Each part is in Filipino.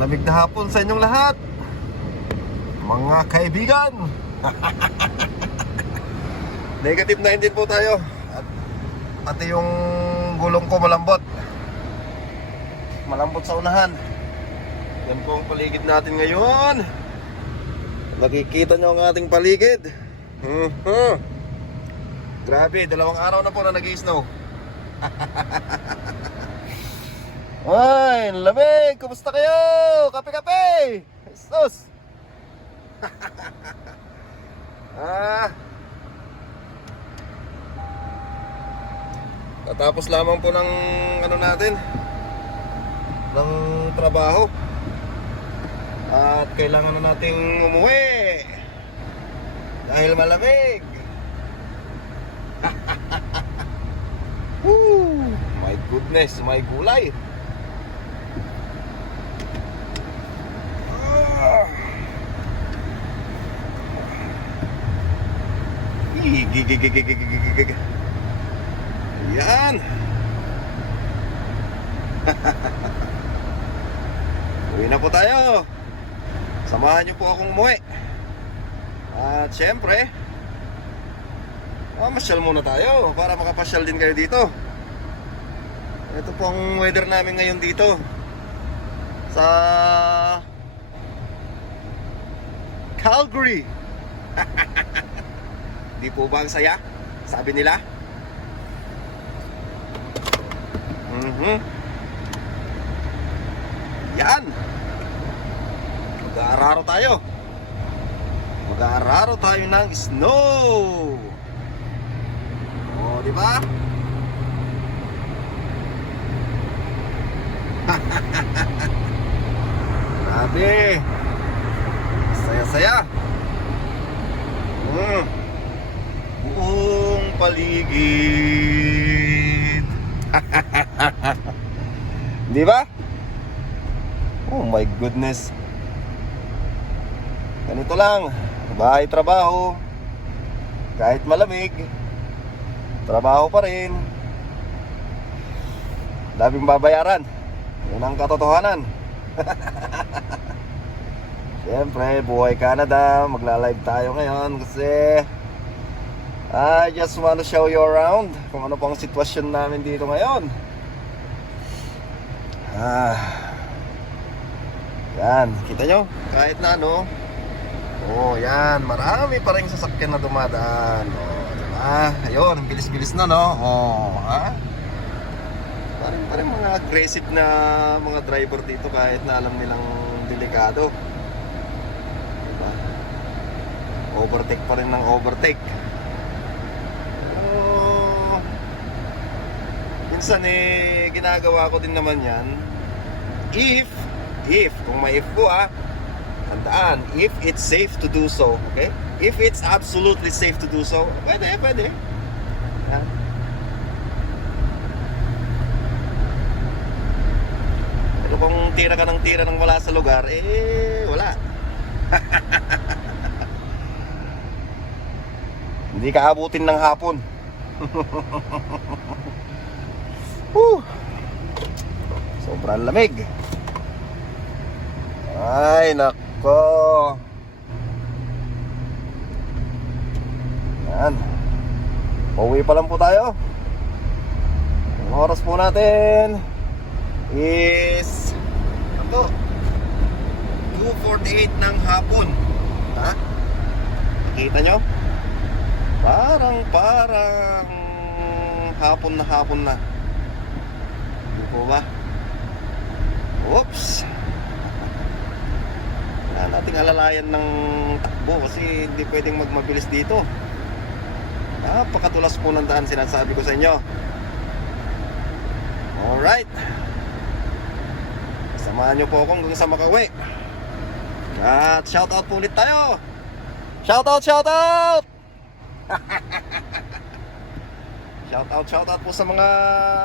Malamig na hapon sa inyong lahat, mga kaibigan. Negative 19 po tayo. At pati yung gulong ko malambot. Malambot sa unahan. Yan po ang paligid natin ngayon. Nakikita nyo ang ating paligid. Grabe, 2 araw na po na nag-i-snow. Ay, lamig! Kumusta kayo? Kape-kape! Jesus! Tatapos lamang po ng ano natin, ng trabaho. At kailangan na nating umuwi dahil malamig. Woo! My goodness, my gulay. Yan. Uwi na po tayo. Samahan niyo po akong umuwi. At syempre, masyal muna tayo para makapasyal din kayo dito. Ito po ang weather namin ngayon dito sa Calgary. Di po ba ang saya? Sabi nila. Yan. Mag-aararo tayo. Mag-aararo tayo ng snow. Oh, di ba? Grabe. Saya-saya. Buong paligid. Di ba? Oh my goodness. Ganito lang. Bahay, trabaho. Kahit malamig, trabaho pa rin. Daming babayaran. Yun ang katotohanan. Siyempre, buhay Canada. Magla-live tayo ngayon kasi I just want to show you around kung ano pang sitwasyon namin dito ngayon. Yan, kita nyo? Kahit na ano. Oh, yan, marami pa rin sasakyan na dumadaan. Oh, diba? Ayun, bilis-bilis na, no? Oh, ha? Parang mga aggressive na mga driver dito kahit na alam nilang delikado. Diba? Overtake pa rin ng overtake. Pero minsan ginagawa ko din naman yan. If kung may if po tandaan, if it's safe to do so, okay? If it's absolutely safe to do so, pwede. Yan. Pero kung tira ka ng wala sa lugar, wala. Hindi ka abutin ng hapon. Sobrang lamig. Ay, nako. Yan. Pauwi pa lang po tayo. Ang oras po natin is 2:48 ng hapon. Ha? Nakita nyo? Parang hapon na. Hindi po ba? Oops. Wala nating alalayan ng takbo kasi hindi pwedeng magmabilis dito. Napakadulas po ng daan, sinasabi ko sa inyo. Alright. Samahan nyo po akong hanggang sa makauwi. At shoutout po ulit tayo. Shoutout! Shoutout po sa mga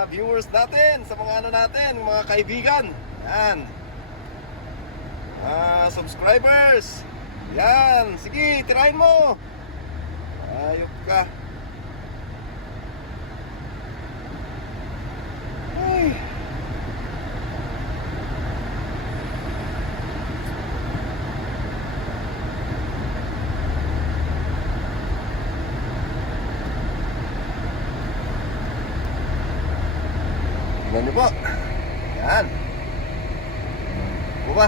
viewers natin, sa mga ano natin, mga kaibigan. Yan. Subscribers. Yan, sige, tirahin mo. Ayop ka. Ay. Tingnan niyo po. Yan. Buka.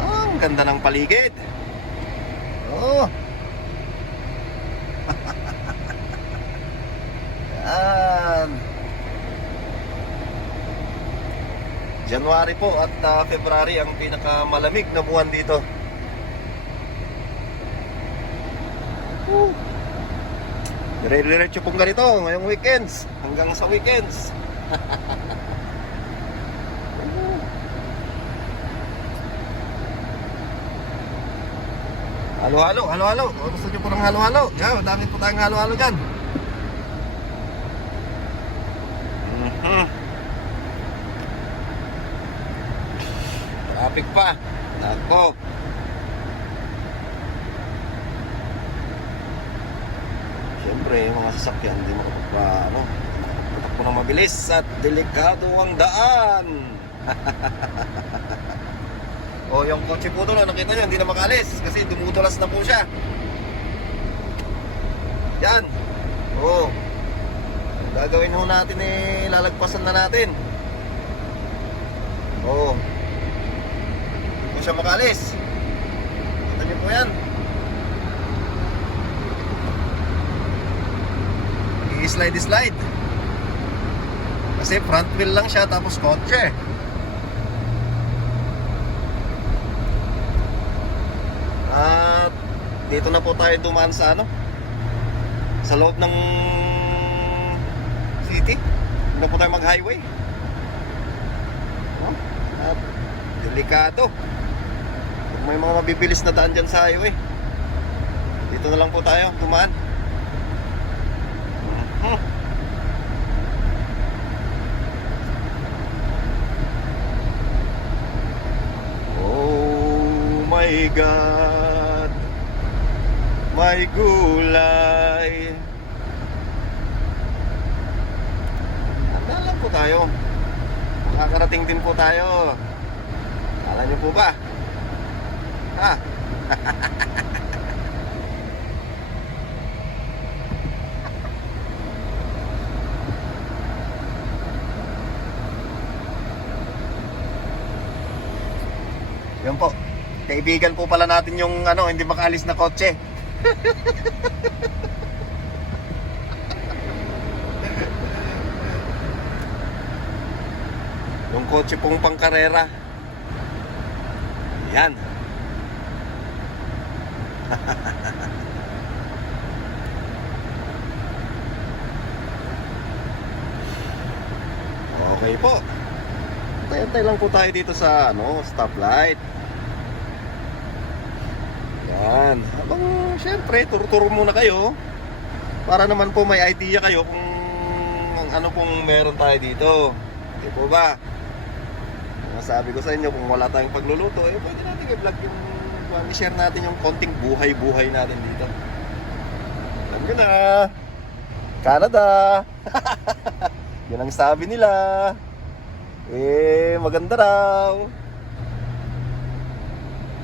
Ang ganda ng paligid. Oh. Yan. January po at February ang pinakamalamig na buwan dito. Dire-diretso pong ganito ngayong weekends hanggang sa weekends. Halo-halo, halo-halo. Gusto nyo po ng halo-halo? Yan, madami po tayong halo-halo dyan. Traffic pa. Nako. Siyempre, yung mga sasakyan hindi makapagpatakbo ng mabilis at delikado ang daan. O yung kotse po doon, nakita nyo, hindi na makalis kasi dumudulas na po siya. Yan. O gagawin ho natin lalagpasan na natin. O hindi po siya makalis. Kita nyo po yan. I-slide kasi front wheel lang siya tapos kotse. At dito na po tayo dumaan sa sa loob ng city. Dito na po tayo mag highway. At delikado kung may mga mabibilis na daan dyan sa highway. Dito na lang po tayo dumaan. Oh my God, may gulay. Handa lang po tayo. Makakarating din po tayo. Alam niyo po ba? Ha? Yan po. Kaibigan po pala natin yung hindi makaalis na kotse. Yung kotse pong pangkarera. Yan. Okay po. Antay lang po tayo dito sa stoplight. Yan. Habang syempre turo-turo muna kayo para naman po may idea kayo kung ano pong meron tayo dito. Hindi po ba? Sabi ko sa inyo, kung wala tayong pagluluto, pwede natin i-vlog yung i-share natin yung konting buhay-buhay natin dito. Alam nyo na, Canada. Yan ang sabi nila. Maganda raw.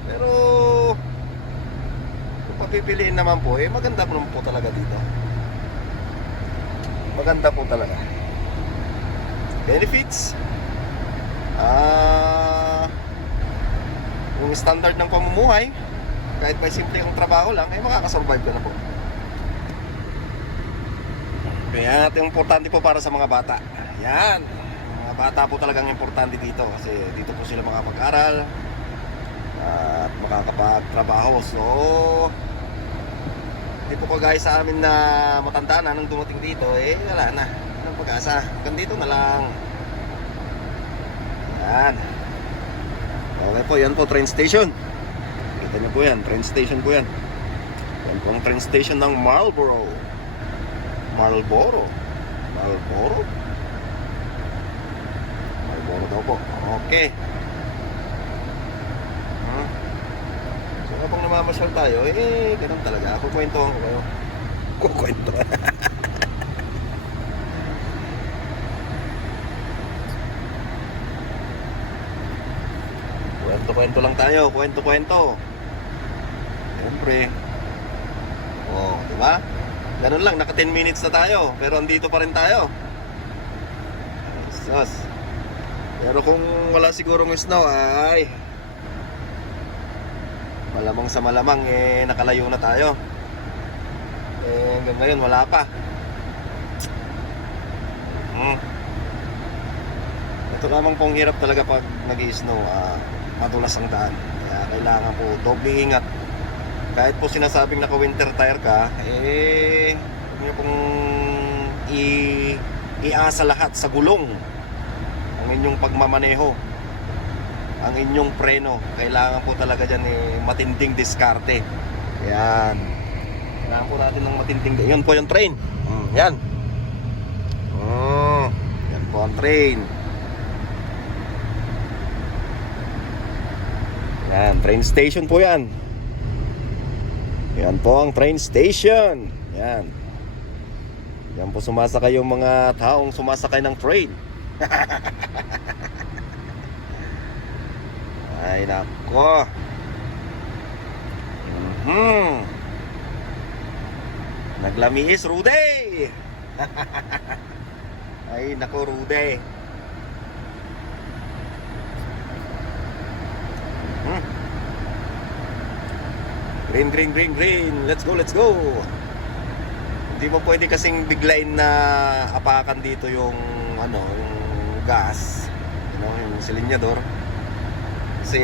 Pero kung papipiliin naman po, maganda po naman po talaga dito. Maganda po talaga. Benefits, yung standard ng pamumuhay, kahit may simple yung trabaho lang, makakasurvive ka na po. Kaya ito importante po para sa mga bata. Yan, mga bata po talagang importante dito kasi dito po sila makapag-aral at makakapagtrabaho. So hindi po kagaya sa amin na matanda na nung dumating dito, wala na, walang pag-asa. Hanggang dito na lang. Yan. Okay po, yan po train station. Kita niyo po yan, train station po yan. Yan po ang train station ng Marlboro. Marlboro daw po. Okay. So habang namamasyal tayo, ganun talaga. Kukwentuhan ko kayo. Kukwentuhan. Kwento-kwento lang tayo. Kwento-kwento. Siyempre. Diba? Ganun lang, naka 10 minutes na tayo, pero andito pa rin tayo. Sus. Pero kung wala sigurong snow ay malamang sa malamang nakalayo na tayo. Hanggang ngayon wala pa. Ito namang pong hirap talaga pag nag-i-snow, madulas ang daan. Kaya kailangan po doble ingat. Kahit po sinasabing naka-winter tire ka, huwag niyo pong iasa lahat sa gulong ang inyong pagmamaneho, ang inyong preno. Kailangan po talaga dyan matinding diskarte. Yan. Kailangan po natin ng matinding. Yun po yung train. Yan. Yan po ang train. Yan, train station po yan. Yan po ang train station. Yan. Yan po sumasakay yung mga taong sumasakay ng train. Ay nako. Naglamiis Rude. Ay nako Rude. Green, green, green, green. Let's go, let's go. Hindi mo pwede kasing biglain na apakan dito yung yung gas, yung silinyador. Kasi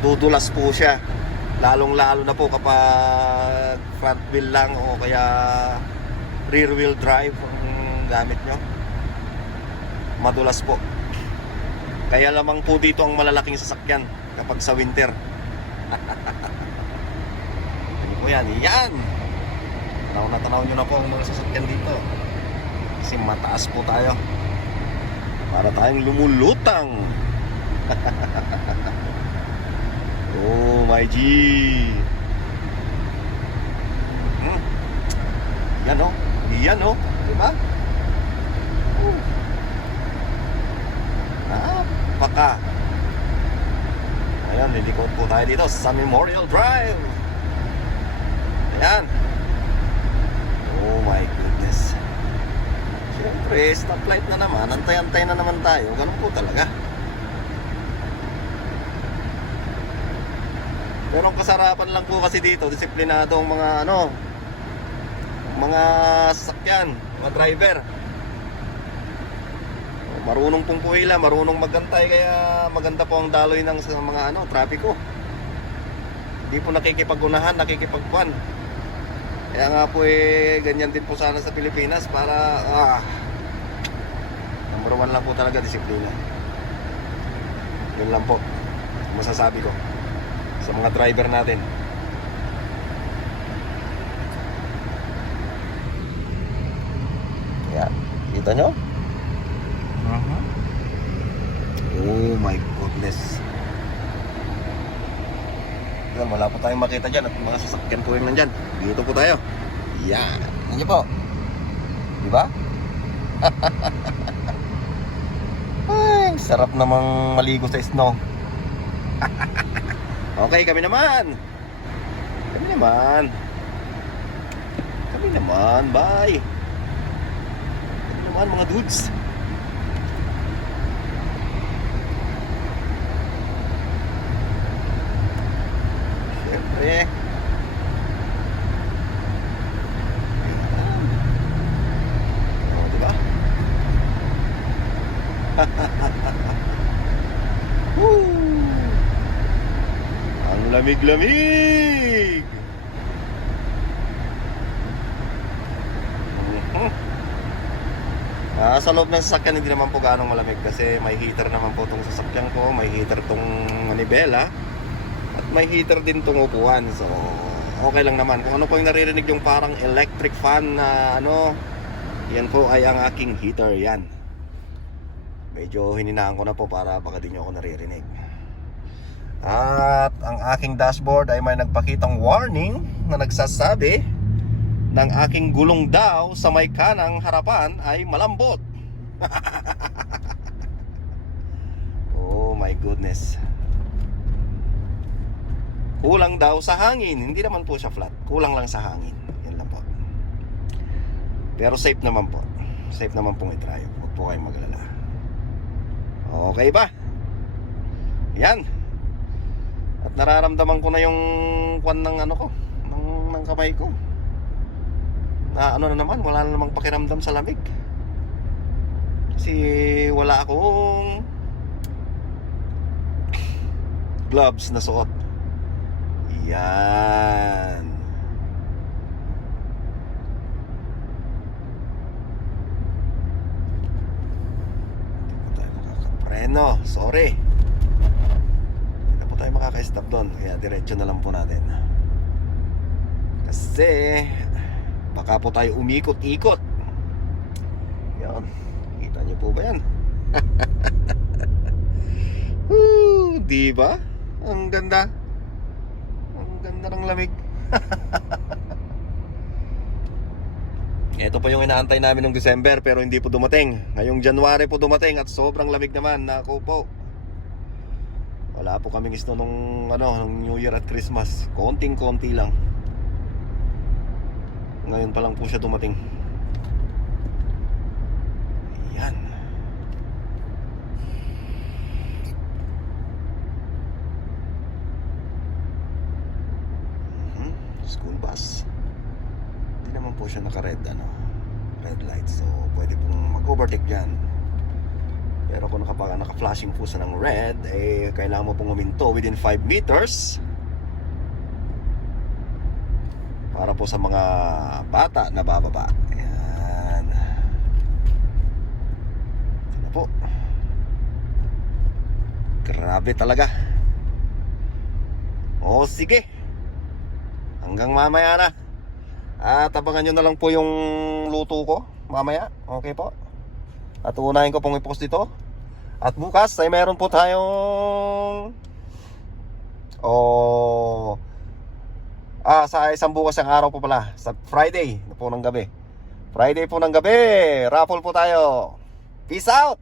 dudulas po siya. Lalong-lalo na po kapag front wheel lang o kaya rear wheel drive ang gamit nyo. Madulas po. Kaya lamang po dito ang malalaking sasakyan kapag sa winter. Ano po yan? Yan! Tanaw na tanaw nyo na po ang mga sasakyan dito. Kasi mataas po tayo. Para tayong lumulutang. Oh my G. Yan o. Yan o. Diba? Napaka. Ayan, lilikot po tayo dito sa Memorial Drive. Ayan. Oh my goodness. Siyempre, stoplight na naman. Antay-antay na naman tayo. Ganun po talaga. Pero ang kasarapan lang po kasi dito, disiplinado ang mga sasakyan, mga driver. Marunong pong puhila, marunong magantay, kaya maganda po ang daloy ng sa mga trapiko. Hindi po nakikipag-unahan, nakikipagpuan. Kaya nga po ganyan din po sana sa Pilipinas para number 1 lang po talaga disiplina. Yun lang po masasabi ko sa mga driver natin. Yan, kita nyo? Oh my goodness. Yan, wala po tayong makita dyan at mga sasakyan po yung nandyan. Dito po tayo. Yan, yan po. Diba? Ay, sarap namang maligo sa snow. Okay, kami naman. Kami naman, bye. Kami naman mga dudes. Siyempre. Oh, diba? Ang lamig-lamig. Sa loob ng sasakyan hindi naman po gaano malamig kasi may heater naman po itong sasakyan ko, may heater itong manibela at may heater din itong upuan. So okay lang naman. Kung ano po yung naririnig yung parang electric fan na yan po ay ang aking heater. Yan, medyo hininaan ko na po para baka di nyo ako naririnig. At ang aking dashboard ay may nagpakitang warning na nagsasabi ng aking gulong daw sa may kanang harapan ay malambot. Oh my goodness. Kulang daw sa hangin. Hindi naman po siya flat. Kulang lang sa hangin. Yan lang po. Pero safe naman po. Safe naman pong i-drive. Huwag po kayong maglala. Okay ba? Yan. At nararamdaman ko na yung kwan ng ano ko, ng kamay ko. Na ano na naman, wala na namang pakiramdam sa lamig. Kasi wala akong gloves na suot. Yan. Hindi po tayo makakapreno. Sorry. Hindi po tayo makaka-stop doon. Kaya diretso na lang po natin. Kasi baka po tayo umikot-ikot. Yan. Kita niyo po ba yan? Diba? Ang ganda. Ang ganda ng lamig. Ito po yung inaantay namin nung December pero hindi po dumating. Ngayong January po dumating at sobrang lamig naman. Naku po. Wala po kaming snow nung New Year at Christmas. Konting-konti lang. Ngayon pa lang po siya dumating. Ayan. School bus. Hindi naman po siya naka-red red light. So pwede pong mag-overtake dyan. Pero kung naka-flashing po siya ng red, kailangan mo pong huminto within 5 meters. Para po sa mga bata na bababa. Ayan. Ano po? Grabe talaga. O sige. Hanggang mamaya na. At abangan nyo na lang po yung luto ko mamaya. Okay po. At unahin ko pong i-post dito. At bukas ay meron po tayong sa isang bukas ang araw po pala. Sa Friday po ng gabi. Friday po ng gabi. Raffle po tayo. Peace out.